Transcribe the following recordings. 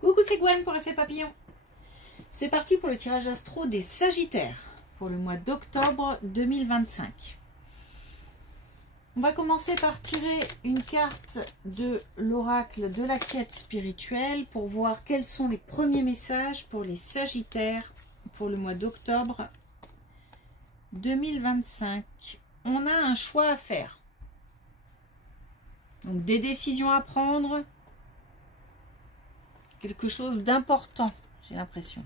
Coucou, c'est Gwen pour Effet Papillon. C'est parti pour le tirage astro des Sagittaires pour le mois d'octobre 2025. On va commencer par tirer une carte de l'oracle de la quête spirituelle pour voir quels sont les premiers messages pour les Sagittaires pour le mois d'octobre 2025. On a un choix à faire. Donc des décisions à prendre. Quelque chose d'important, j'ai l'impression.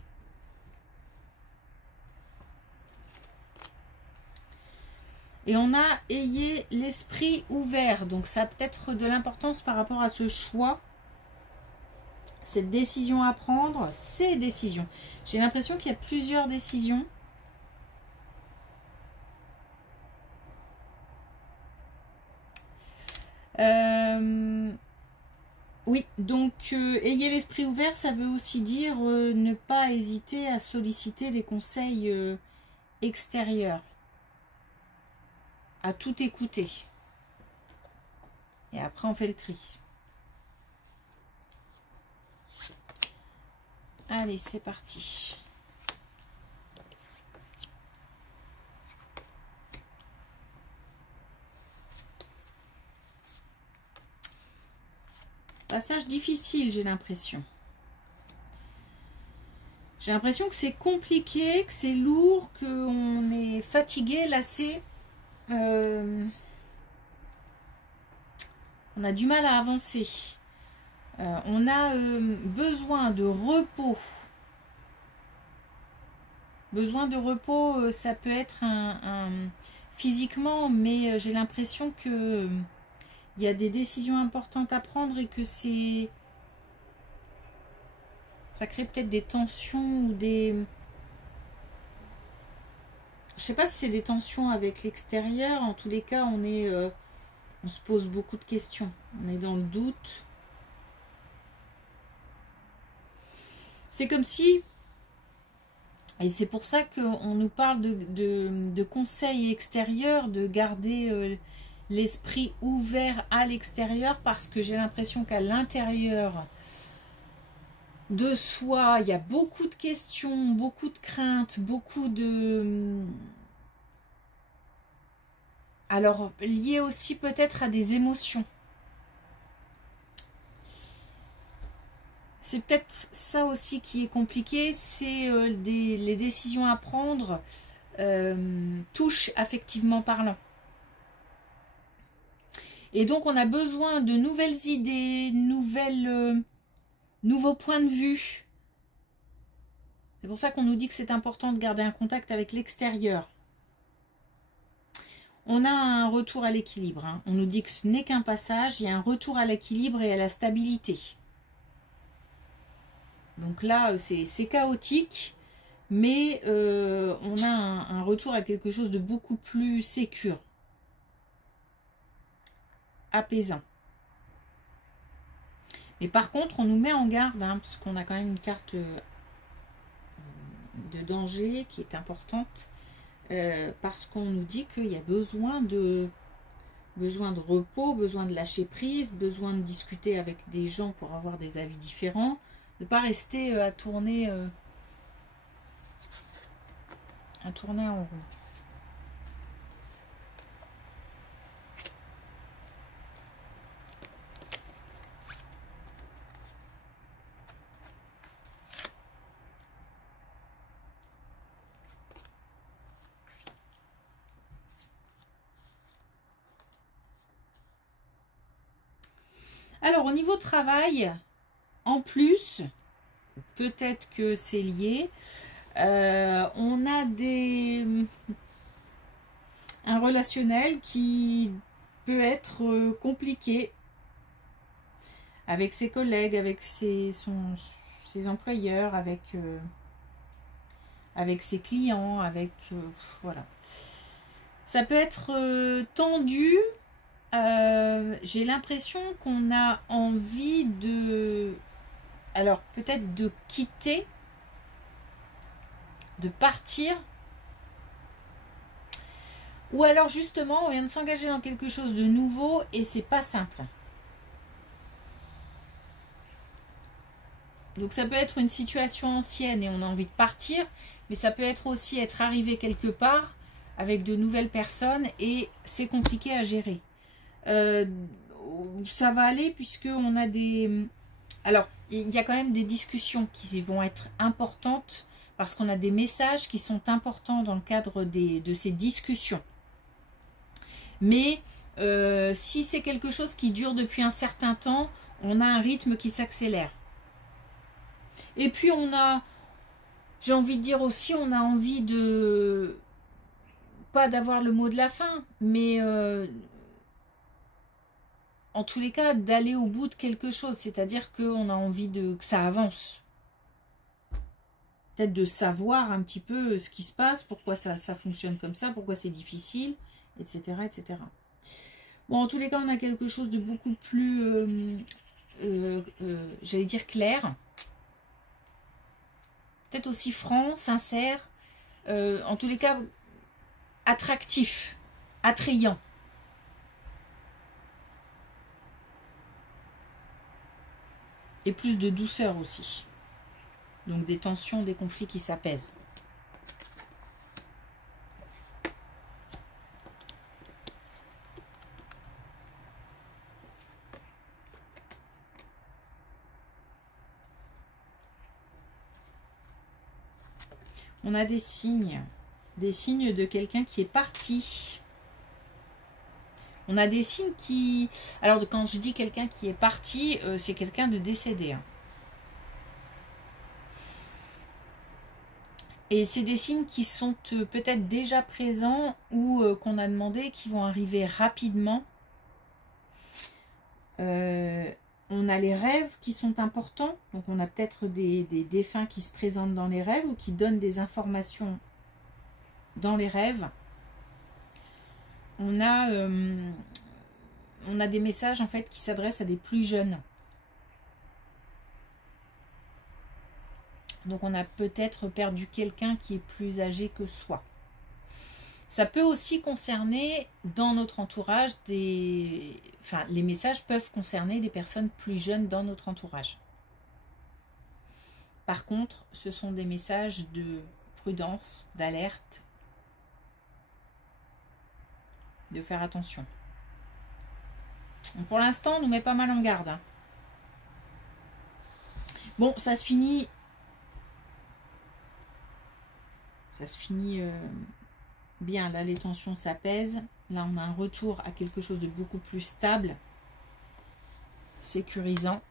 Et on a ayez l'esprit ouvert. Donc ça a peut-être de l'importance par rapport à ce choix. Cette décision à prendre, ces décisions. J'ai l'impression qu'il y a plusieurs décisions. Oui, donc ayez l'esprit ouvert, ça veut aussi dire ne pas hésiter à solliciter des conseils extérieurs. À tout écouter. Et après, on fait le tri. Allez, c'est parti. Passage difficile, j'ai l'impression. J'ai l'impression que c'est compliqué, que c'est lourd, qu'on est fatigué, lassé. On a du mal à avancer. On a besoin de repos. Besoin de repos, ça peut être physiquement, mais j'ai l'impression que il y a des décisions importantes à prendre et que ça crée peut-être des tensions ou des... Je sais pas si c'est des tensions avec l'extérieur. En tous les cas, on se pose beaucoup de questions. On est dans le doute. C'est comme si, et c'est pour ça qu'on nous parle de conseils extérieurs, de garder l'esprit ouvert à l'extérieur, parce que j'ai l'impression qu'à l'intérieur de soi, il y a beaucoup de questions, beaucoup de craintes, beaucoup de... Alors, lié aussi peut-être à des émotions. C'est peut-être ça aussi qui est compliqué, c'est les décisions à prendre touchent affectivement parlant. Et donc, on a besoin de nouvelles idées, nouveaux points de vue. C'est pour ça qu'on nous dit que c'est important de garder un contact avec l'extérieur. On a un retour à l'équilibre. Hein. On nous dit que ce n'est qu'un passage, il y a un retour à l'équilibre et à la stabilité. Donc là, c'est chaotique, mais on a un retour à quelque chose de beaucoup plus sécure. Apaisant. Mais par contre, on nous met en garde, hein, parce qu'on a quand même une carte de danger qui est importante, parce qu'on nous dit qu'il y a besoin de repos, besoin de lâcher prise, besoin de discuter avec des gens pour avoir des avis différents, de ne pas rester à tourner en rond. Alors, au niveau travail, en plus, peut-être que c'est lié, on a un relationnel qui peut être compliqué avec ses collègues, avec ses employeurs, avec ses clients, voilà. Ça peut être tendu. J'ai l'impression qu'on a envie alors peut-être de quitter, de partir, ou alors justement on vient de s'engager dans quelque chose de nouveau et c'est pas simple. Donc ça peut être une situation ancienne et on a envie de partir, mais ça peut être aussi être arrivé quelque part avec de nouvelles personnes et c'est compliqué à gérer. Ça va aller puisque on a des... Alors, il y a quand même des discussions qui vont être importantes parce qu'on a des messages qui sont importants dans le cadre de ces discussions. Mais si c'est quelque chose qui dure depuis un certain temps, on a un rythme qui s'accélère. Et puis on a, j'ai envie de dire aussi, on a envie de, pas d'avoir le mot de la fin, mais en tous les cas, d'aller au bout de quelque chose. C'est-à-dire qu'on a envie que ça avance. Peut-être de savoir un petit peu ce qui se passe, pourquoi ça fonctionne comme ça, pourquoi c'est difficile, etc., etc. Bon, en tous les cas, on a quelque chose de beaucoup plus, j'allais dire clair. Peut-être aussi franc, sincère. En tous les cas, attractif, attrayant. Et plus de douceur aussi. Donc des tensions, des conflits qui s'apaisent. On a des signes de quelqu'un qui est parti. On a des signes qui... Alors quand je dis quelqu'un qui est parti, c'est quelqu'un de décédé. Hein. Et c'est des signes qui sont peut-être déjà présents ou qu'on a demandé, qui vont arriver rapidement. On a les rêves qui sont importants. Donc on a peut-être des défunts qui se présentent dans les rêves ou qui donnent des informations dans les rêves. On a des messages en fait qui s'adressent à des plus jeunes. Donc on a peut-être perdu quelqu'un qui est plus âgé que soi. Ça peut aussi concerner dans notre entourage Enfin, les messages peuvent concerner des personnes plus jeunes dans notre entourage. Par contre, ce sont des messages de prudence, d'alerte, de faire attention. Donc pour l'instant, on nous met pas mal en garde. Hein. Bon, ça se finit... bien, là les tensions s'apaisent. Là on a un retour à quelque chose de beaucoup plus stable, sécurisant.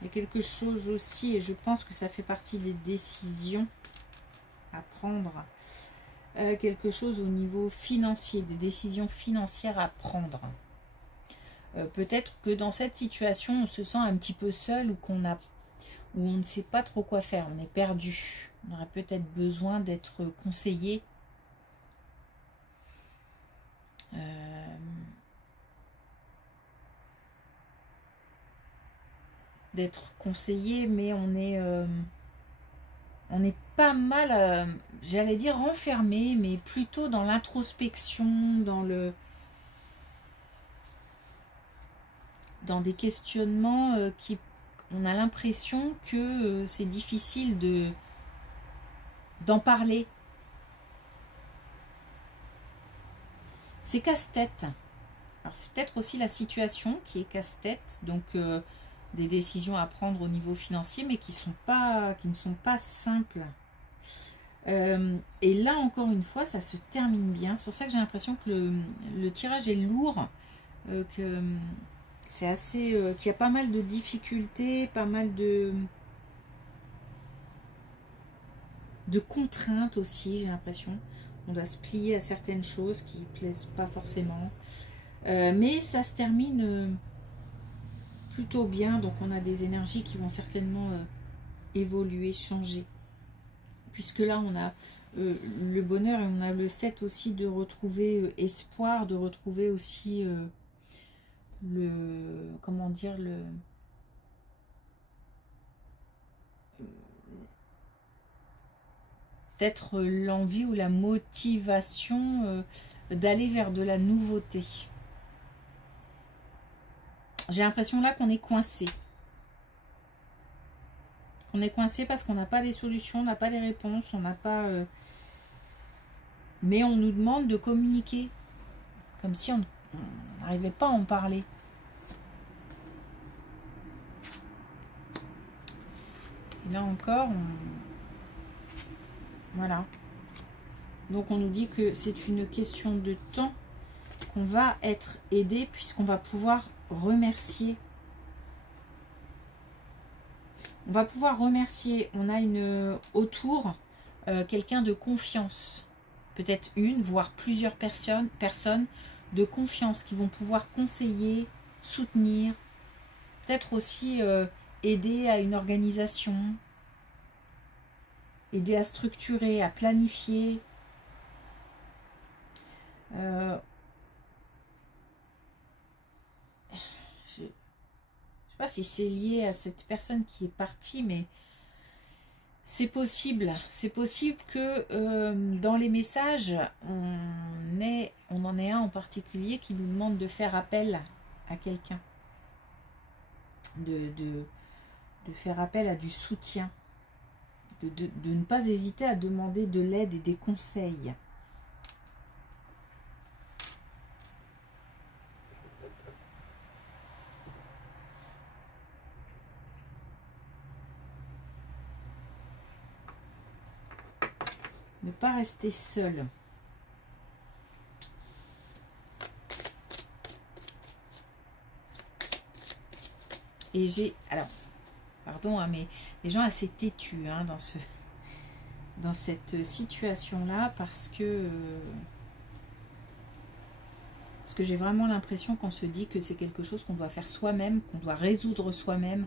Il y a quelque chose aussi, et je pense que ça fait partie des décisions à prendre, quelque chose au niveau financier, des décisions financières à prendre. Peut-être que dans cette situation, on se sent un petit peu seul ou où on ne sait pas trop quoi faire, on est perdu. On aurait peut-être besoin d'être conseillé. Mais on est pas mal, j'allais dire enfermé, mais plutôt dans l'introspection, dans des questionnements on a l'impression que c'est difficile d'en parler. C'est casse-tête. Alors c'est peut-être aussi la situation qui est casse-tête, donc des décisions à prendre au niveau financier, mais qui ne sont pas simples. Et là, encore une fois, ça se termine bien. C'est pour ça que j'ai l'impression que le tirage est lourd, que c'est assez, qu'il y a pas mal de difficultés, pas mal de contraintes aussi, j'ai l'impression. On doit se plier à certaines choses qui ne plaisent pas forcément. Mais ça se termine plutôt bien, donc on a des énergies qui vont certainement évoluer, changer. Puisque là, on a le bonheur et on a le fait aussi de retrouver espoir, de retrouver aussi comment dire, peut-être l'envie ou la motivation d'aller vers de la nouveauté. J'ai l'impression là qu'on est coincé. On est coincé parce qu'on n'a pas les solutions, on n'a pas les réponses, on n'a pas... Mais on nous demande de communiquer. Comme si on n'arrivait pas à en parler. Et là encore, voilà. Donc on nous dit que c'est une question de temps qu'on va être aidé puisqu'on va pouvoir remercier. On va pouvoir remercier. On a autour quelqu'un de confiance. Peut-être une, voire plusieurs personnes de confiance qui vont pouvoir conseiller, soutenir. Peut-être aussi aider à une organisation. Aider à structurer, à planifier. Je sais pas si c'est lié à cette personne qui est partie, mais c'est possible. C'est possible que dans les messages, on en ait un en particulier qui nous demande de faire appel à quelqu'un. De faire appel à du soutien. De ne pas hésiter à demander de l'aide et des conseils. Ne pas rester seul. Et j'ai... Alors, pardon, hein, mais les gens assez têtus hein, dans cette situation-là parce que j'ai vraiment l'impression qu'on se dit que c'est quelque chose qu'on doit faire soi-même, qu'on doit résoudre soi-même.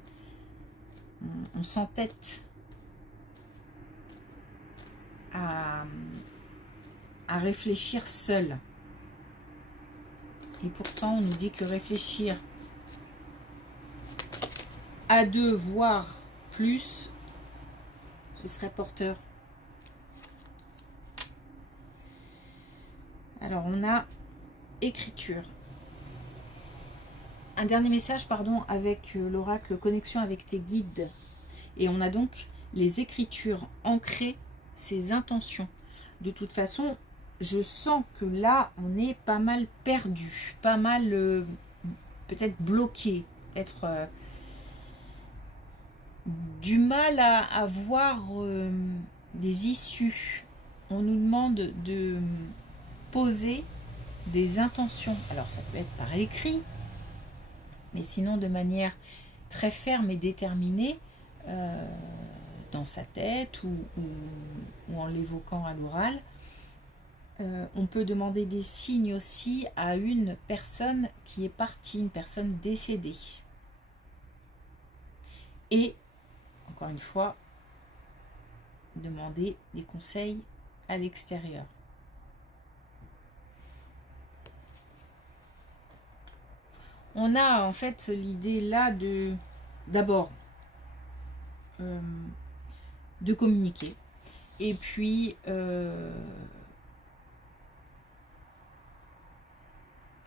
On s'entête à réfléchir seul. Et pourtant, on nous dit que réfléchir à deux, voire plus, ce serait porteur. Alors, on a écriture. Un dernier message, pardon, avec l'oracle connexion avec tes guides. Et on a donc les écritures ancrées, ses intentions. De toute façon, je sens que là, on est pas mal perdu, pas mal peut-être bloqué, peut-être du mal à voir des issues. On nous demande de poser des intentions. Alors, ça peut être par écrit, mais sinon de manière très ferme et déterminée, dans sa tête ou en l'évoquant à l'oral. On peut demander des signes aussi à une personne qui est partie, une personne décédée. Et, encore une fois, demander des conseils à l'extérieur. On a en fait l'idée là d'abord de communiquer et puis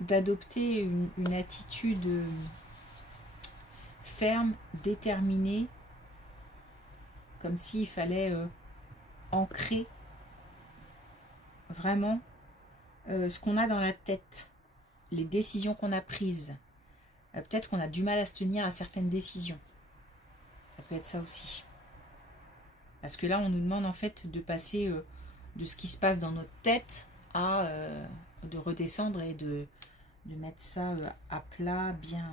d'adopter une attitude ferme, déterminée, comme s'il fallait ancrer vraiment ce qu'on a dans la tête, les décisions qu'on a prises. Peut-être qu'on a du mal à se tenir à certaines décisions. Ça peut être ça aussi. Parce que là, on nous demande en fait de passer de ce qui se passe dans notre tête à de redescendre et de mettre ça à plat, bien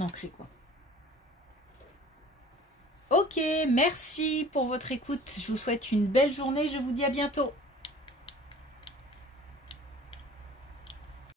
ancré, quoi. Ok, merci pour votre écoute. Je vous souhaite une belle journée. Je vous dis à bientôt.